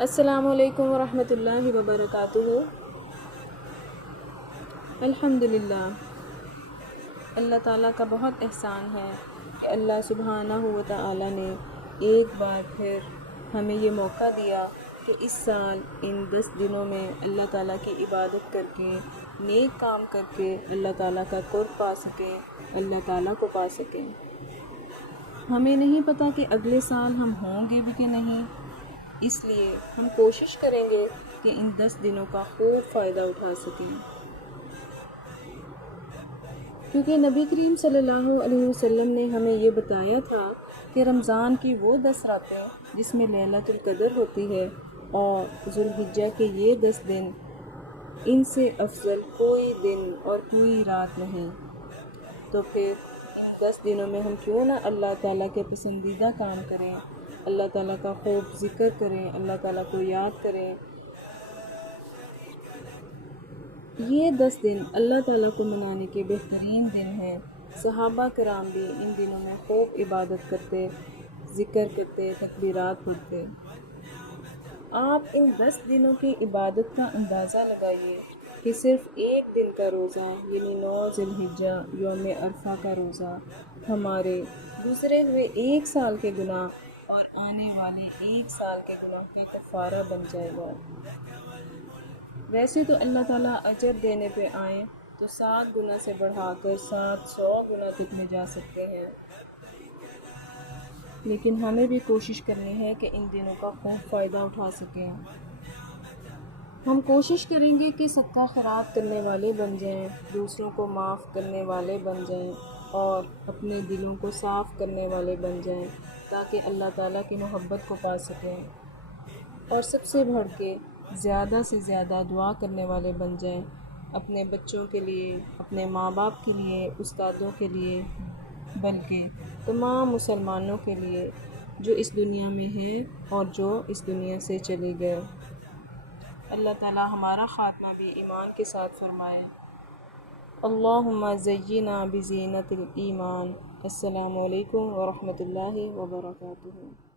السلام علیکم ورحمۃ اللہ وبرکاتہ۔ الحمدللہ، اللہ تعالیٰ کا بہت احسان ہے کہ اللہ سبحانہ و تعالیٰ نے ایک بار پھر ہمیں یہ موقع دیا کہ اس سال ان 10 دنوں میں اللہ تعالیٰ کی عبادت کر کے، نیک کام کر کے اللہ تعالیٰ کا قرب پا سکیں، اللہ تعالیٰ کو پا سکیں۔ ہمیں نہیں پتہ کہ اگلے سال ہم ہوں گے بھی کہ نہیں، اس لیے ہم کوشش کریں گے کہ ان 10 دنوں کا خوب فائدہ اٹھا سکیں، کیونکہ نبی کریم صلی اللہ علیہ وسلم نے ہمیں یہ بتایا تھا کہ رمضان کی وہ 10 راتیں جس میں لیلۃ القدر ہوتی ہے اور ذوالحجہ کے یہ 10 دن، ان سے افضل کوئی دن اور کوئی رات نہیں۔ تو پھر ان 10 دنوں میں ہم کیوں نہ اللہ تعالیٰ کے پسندیدہ کام کریں، اللہ تعالیٰ کا خوب ذکر کریں، اللہ تعالیٰ کو یاد کریں۔ یہ 10 دن اللہ تعالیٰ کو منانے کے بہترین دن ہیں۔ صحابہ کرام بھی ان دنوں میں خوب عبادت کرتے، ذکر کرتے، تکبیرات پڑھتے۔ آپ ان 10 دنوں کی عبادت کا اندازہ لگائیے کہ صرف ایک دن کا روزہ یعنی 9 ذی الحجہ یوم عرفہ کا روزہ ہمارے گزرے ہوئے 1 سال کے گناہ اور آنے والے 1 سال کے گناہ کا کفارہ بن جائے گا۔ ویسے تو اللہ تعالیٰ اجر دینے پہ آئیں تو 7 گنا سے بڑھا کر 700 گنا تک میں جا سکتے ہیں، لیکن ہمیں بھی کوشش کرنی ہے کہ ان دنوں کا خوب فائدہ اٹھا سکیں۔ ہم کوشش کریں گے کہ صدقہ خیرات کرنے والے بن جائیں، دوسروں کو معاف کرنے والے بن جائیں اور اپنے دلوں کو صاف کرنے والے بن جائیں تاکہ اللہ تعالیٰ کی محبت کو پا سکیں، اور سب سے بڑھ کے زیادہ سے زیادہ دعا کرنے والے بن جائیں، اپنے بچوں کے لیے، اپنے ماں باپ کے لیے، استادوں کے لیے، بلکہ تمام مسلمانوں کے لیے جو اس دنیا میں ہیں اور جو اس دنیا سے چلے گئے۔ اللہ تعالیٰ ہمارا خاتمہ بھی ایمان کے ساتھ فرمائے۔ اللہم زینا بزینت الایمان۔ السلام علیکم ورحمۃ اللہ وبرکاتہ۔